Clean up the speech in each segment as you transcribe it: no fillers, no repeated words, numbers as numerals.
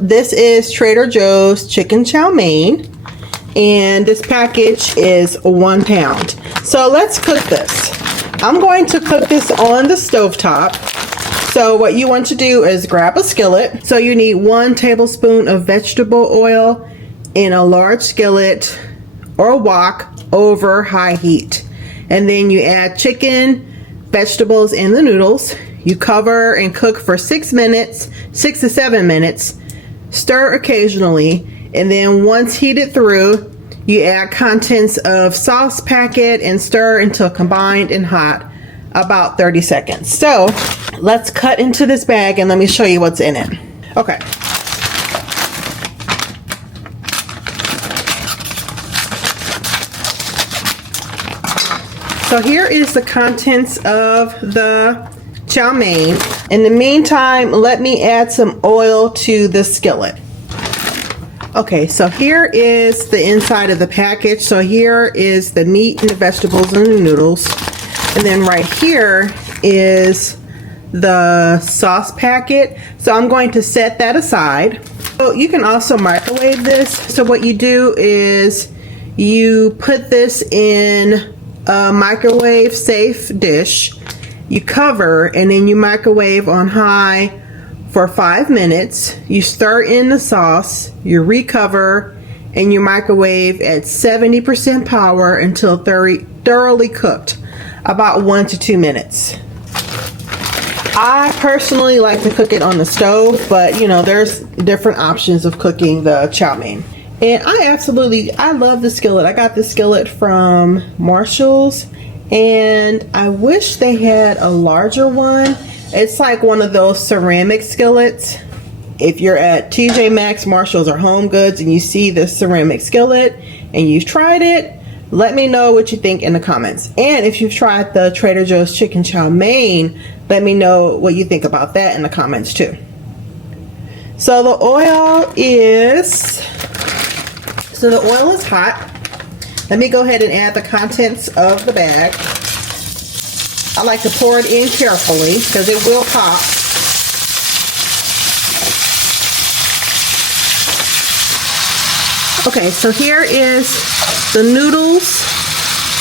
This is Trader Joe's chicken chow mein, and this package is 1 pound. So let's cook this. I'm going to cook this on the stovetop. So what you want to do is grab a skillet. So you need 1 tablespoon of vegetable oil in a large skillet or wok over high heat. And then you add chicken, vegetables, and the noodles. You cover and cook for 6 minutes, 6 to 7 minutes. Stir occasionally, and then once heated through, you add contents of sauce packet and stir until combined and hot, about 30 seconds. So let's cut into this bag and let me show you what's in it. Okay. So here is the contents of the chow mein. In the meantime, let me add some oil to the skillet. Okay, so here is the inside of the package. So here is the meat and the vegetables and the noodles. And then right here is the sauce packet. So I'm going to set that aside. So you can also microwave this. So what you do is you put this in a microwave safe dish. You cover and then you microwave on high for 5 minutes. You stir in the sauce, you recover, and you microwave at 70% power until thoroughly cooked, about 1 to 2 minutes. I personally like to cook it on the stove, but you know, there's different options of cooking the chow mein. And I love the skillet. I got the skillet from Marshall's, and I wish they had a larger one. It's like one of those ceramic skillets. If you're at TJ Maxx, Marshalls, or Home Goods and you see this ceramic skillet and you've tried it, let me know what you think in the comments. And if you've tried the Trader Joe's chicken chow mein, let me know what you think about that in the comments too. So the oil is hot. Let me go ahead and add the contents of the bag. I like to pour it in carefully because it will pop. Okay, so here is the noodles,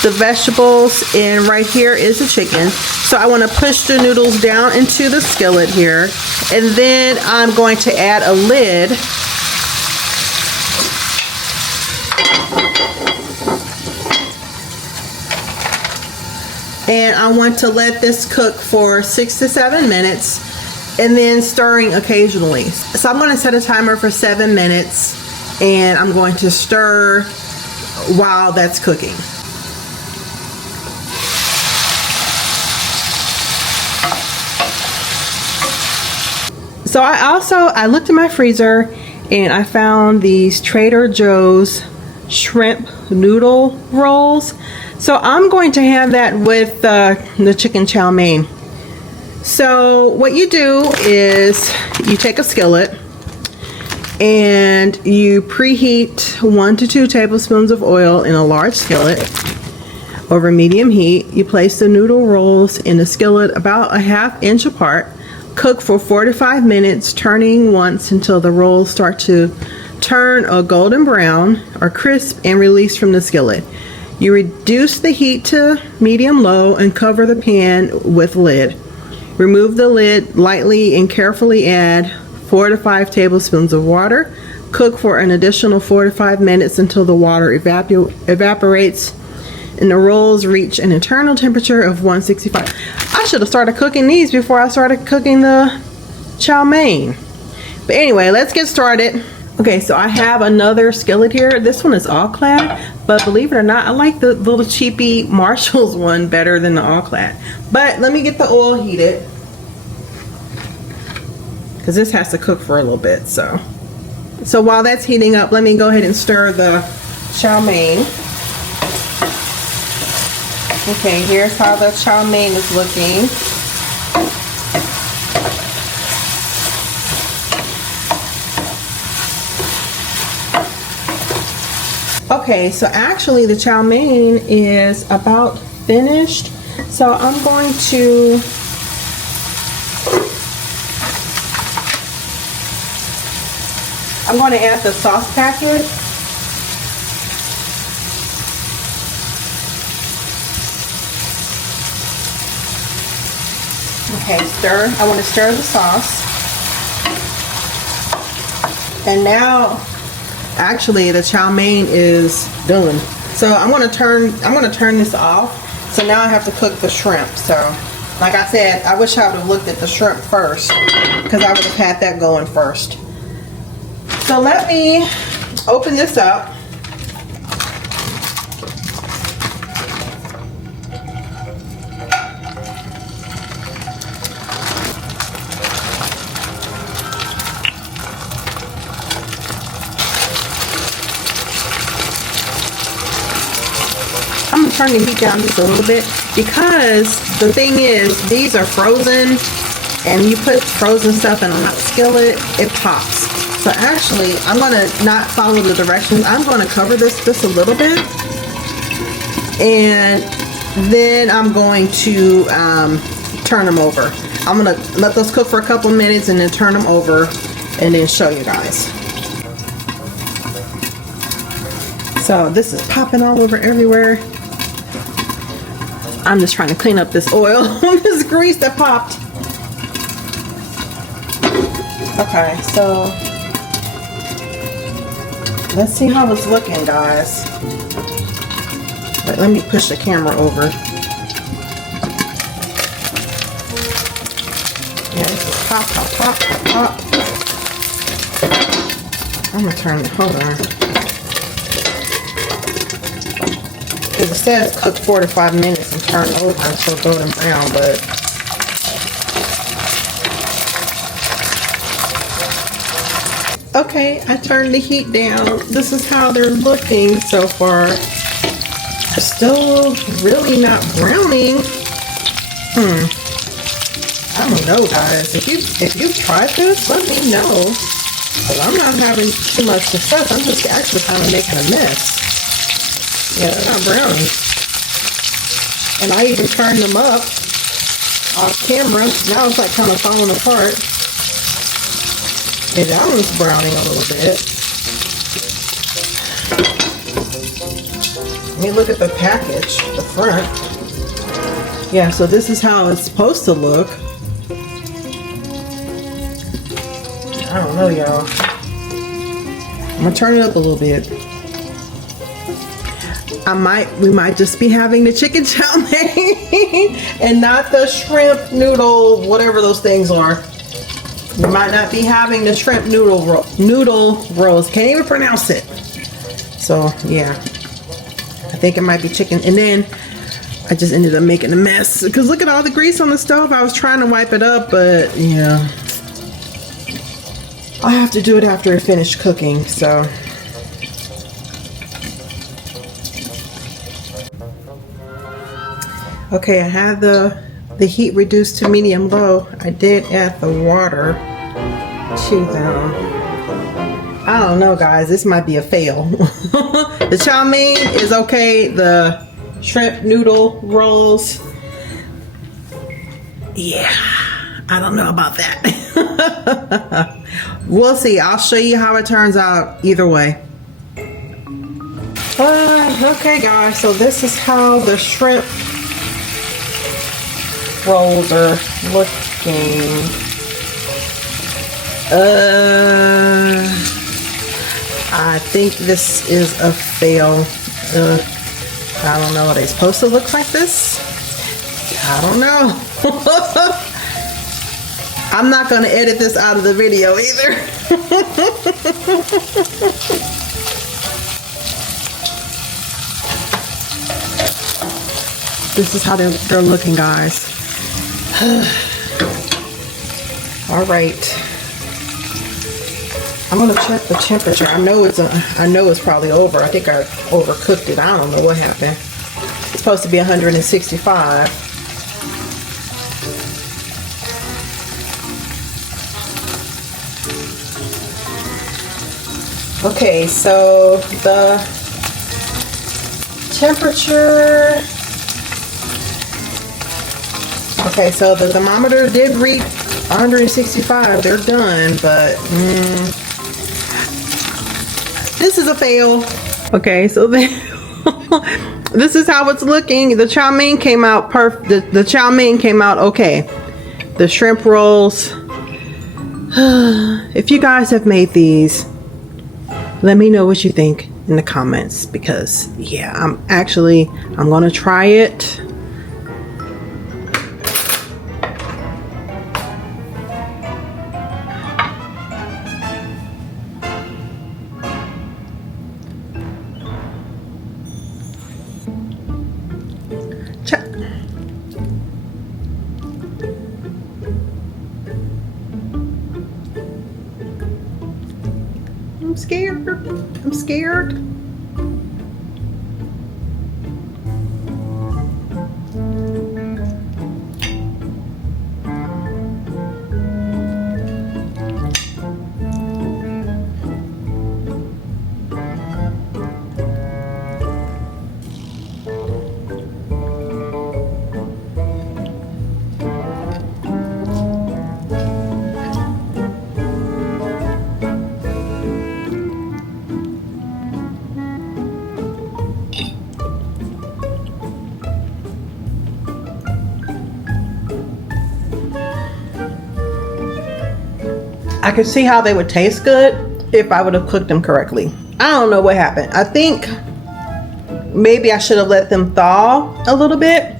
the vegetables, and right here is the chicken. So I want to push the noodles down into the skillet here, and then I'm going to add a lid. And I want to let this cook for 6 to 7 minutes and then stirring occasionally. So I'm going to set a timer for 7 minutes and I'm going to stir while that's cooking. So I looked in my freezer and I found these Trader Joe's shrimp noodle rolls. So I'm going to have that with the chicken chow mein. So what you do is you take a skillet and you preheat 1 to 2 tablespoons of oil in a large skillet over medium heat. You place the noodle rolls in the skillet about a 1/2 inch apart. Cook for 4 to 5 minutes, turning once until the rolls start to turn a golden brown or crisp and release from the skillet. You reduce the heat to medium-low and cover the pan with lid. Remove the lid lightly and carefully add 4 to 5 tablespoons of water. Cook for an additional 4 to 5 minutes until the water evaporates and the rolls reach an internal temperature of 165. I should have started cooking these before I started cooking the chow mein. But anyway, let's get started. Okay, so I have another skillet here. This one is all-clad, but believe it or not, I like the little cheapy Marshall's one better than the all-clad. But let me get the oil heated, because this has to cook for a little bit. So while that's heating up, let me go ahead and stir the chow mein. Okay, here's how the chow mein is looking. Okay, so actually the chow mein is about finished. So I'm going to I'm going to add the sauce packet. Okay, stir. I want to stir the sauce. And now, actually, the chow mein is done. So I'm going to turn this off. So now I have to cook the shrimp. So, like I said, I wish I would have looked at the shrimp first, because I would have had that going first. So let me open this up. I'm gonna turn the heat down just a little bit, because the thing is, these are frozen, and you put frozen stuff in a hot skillet, it pops. So actually, I'm gonna not follow the directions. I'm gonna cover this just a little bit, and then I'm going to turn them over. I'm gonna let those cook for a couple minutes and then turn them over and then show you guys. So this is popping all over everywhere. I'm just trying to clean up this oil, this grease that popped. Okay, so let's see how it's looking, guys. Let me push the camera over. Yeah, this is pop, pop, pop, pop, pop. I'm gonna turn, hold on. Because it says cook 4 to 5 minutes and turn over until golden brown, but okay, I turned the heat down. This is how they're looking so far. They're still really not browning. I don't know, guys. If you've tried this, let me know. But I'm not having too much success. I'm just actually kind of making a mess. Yeah, they're not browning. And I even turned them up off camera. Now it's like kind of falling apart. And that one's browning a little bit. Let me look at the package, the front. Yeah, so this is how it's supposed to look. I don't know, y'all. I'm gonna turn it up a little bit. We might just be having the chicken chow mein and not the shrimp noodle, whatever those things are. We might not be having the shrimp noodle rolls. Can't even pronounce it. So yeah, I think it might be chicken. And then I just ended up making a mess because look at all the grease on the stove. I was trying to wipe it up, but yeah, I have to do it after it finished cooking. So. Okay, I had the heat reduced to medium low. I did add the water to them. I don't know, guys. This might be a fail. The chow mein is okay. The shrimp noodle rolls, yeah, I don't know about that. We'll see. I'll show you how it turns out either way. Okay, guys. So this is how the shrimp rolls are looking. I think this is a fail. I don't know. Are they supposed to look like this? I don't know. I'm not going to edit this out of the video either. This is how they're looking, guys. All right. I'm gonna check the temperature. I know it's probably over. I think I overcooked it. I don't know what happened. It's supposed to be 165. Okay, so the temperature. Okay, so the thermometer did read 165. They're done, but this is a fail. Okay, so then this is how it's looking. The chow mein came out perfect. The chow mein came out okay. The shrimp rolls. If you guys have made these, let me know what you think in the comments, because yeah, I'm gonna try it. I'm scared. I'm scared. I could see how they would taste good if I would have cooked them correctly. I don't know what happened. I think maybe I should have let them thaw a little bit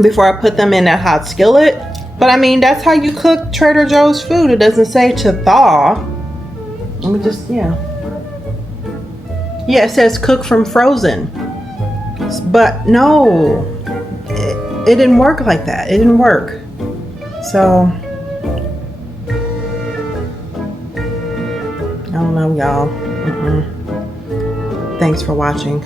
before I put them in that hot skillet. But I mean, that's how you cook Trader Joe's food. It doesn't say to thaw. Let me just, yeah, it says cook from frozen. But no, it didn't work like that. It didn't work. So I don't know, y'all. Thanks for watching.